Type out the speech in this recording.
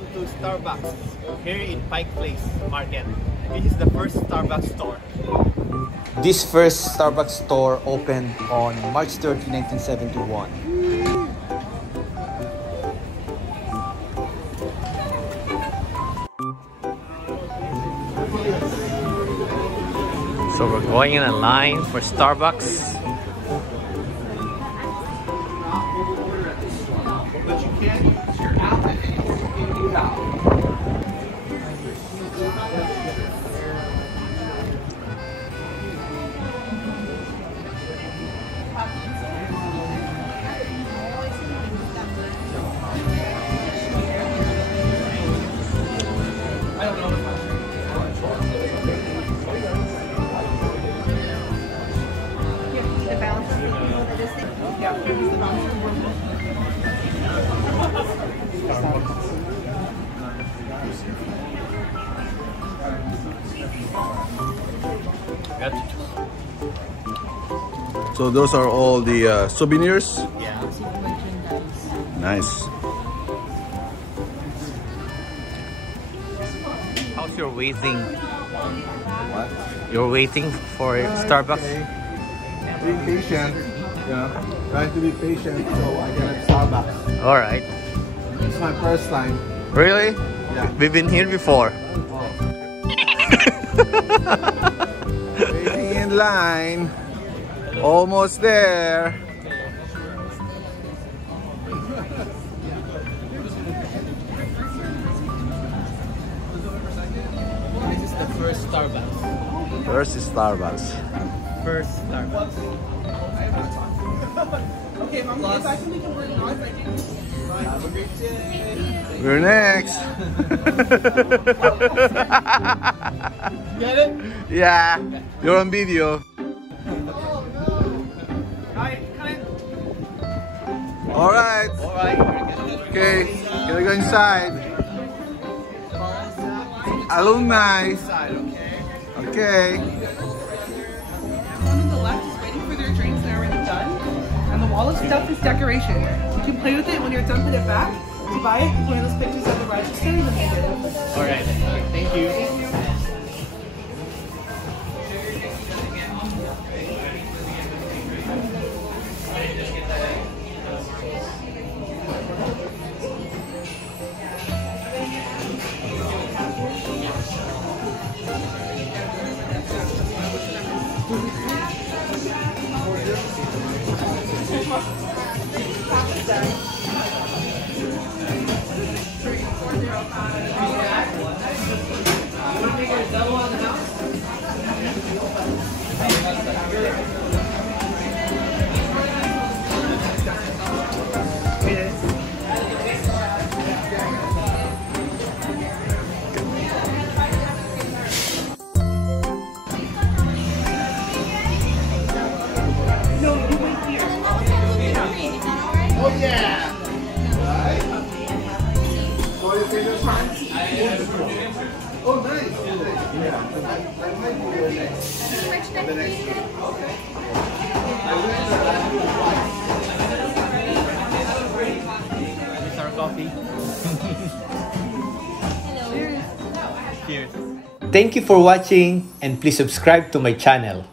welcome to Starbucks here in Pike Place Market. This is the first Starbucks store. This first Starbucks store opened on March 30, 1971. So we're going in a line for Starbucks. But you can't use your outlet anymore. So those are all the souvenirs? Yeah. Nice. How's your waiting? What? You're waiting for Starbucks? Okay. Being patient. Trying to be patient so I can have Starbucks. Alright. It's my first time. Really? Yeah. We've been here before. Waiting in line. Almost there. This is the first Starbucks. First is Starbucks. First Starbucks. Okay, Mom, if I can make it work now, if I can. Have a great day. We're next. Get it? Yeah, you're on video. Alright. Okay, gotta go inside. Alumni. Okay. Everyone on the left is waiting for their drinks. They're already done. And the wall of stuff is decoration. You can play with it when you're done, put it back. To buy it, one of those pictures at the register, and then they get it. Alright. Thank you. Oh yeah! So your favorite time? Oh nice! Yeah. I might be there next. The next week. Okay. I went to last week twice. This is our coffee. Cheers. Thank you for watching and please subscribe to my channel.